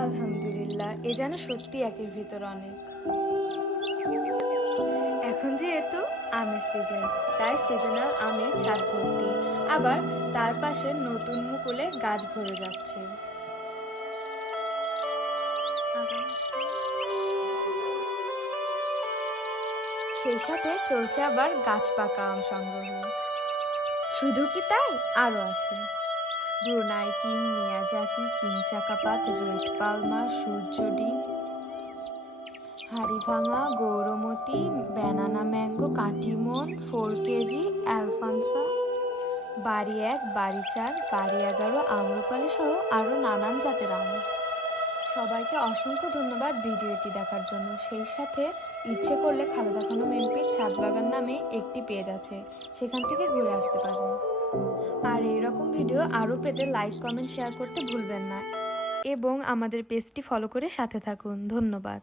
আলহামদুলিল্লাহ, এ যেন সত্যি একের ভিতর অনেক। এখন যেহেতু আমের সিজন, তাই সিজনাল আমের ছাদ ভর্তি। আবার তার পাশে নতুন মুকুলে গাছ ভরে যাচ্ছে। সেই সাথে চলছে আবার গাছ পাকা আম সংগ্রহ। শুধু কি তাই, আরও আছে ব্রুনাই কিং, মিয়াজাকি কিং, চাকাপাত, রেড পালমা, সূর্য ডিম, হাড়িভাঙা, গৌরমতি, ব্যানানা ম্যাঙ্গো, কাটিমন, 4 কেজি, অ্যালফানসা, বাড়ি 1, বাড়ি 4, বাড়ি 11, আম্রপালি সহ আরও নানান জাতের আম। সবাইকে অসংখ্য ধন্যবাদ ভিডিওটি দেখার জন্য। সেই সাথে ইচ্ছে করলে খালেদা খানম এমপির ছাদ বাগান নামে একটি পেজ আছে, সেখান থেকে ঘুরে আসতে পারেন। আর এইরকম ভিডিও আরও পেতে লাইক, কমেন্ট, শেয়ার করতে ভুলবেন না এবং আমাদের পেজটি ফলো করে সাথে থাকুন। ধন্যবাদ।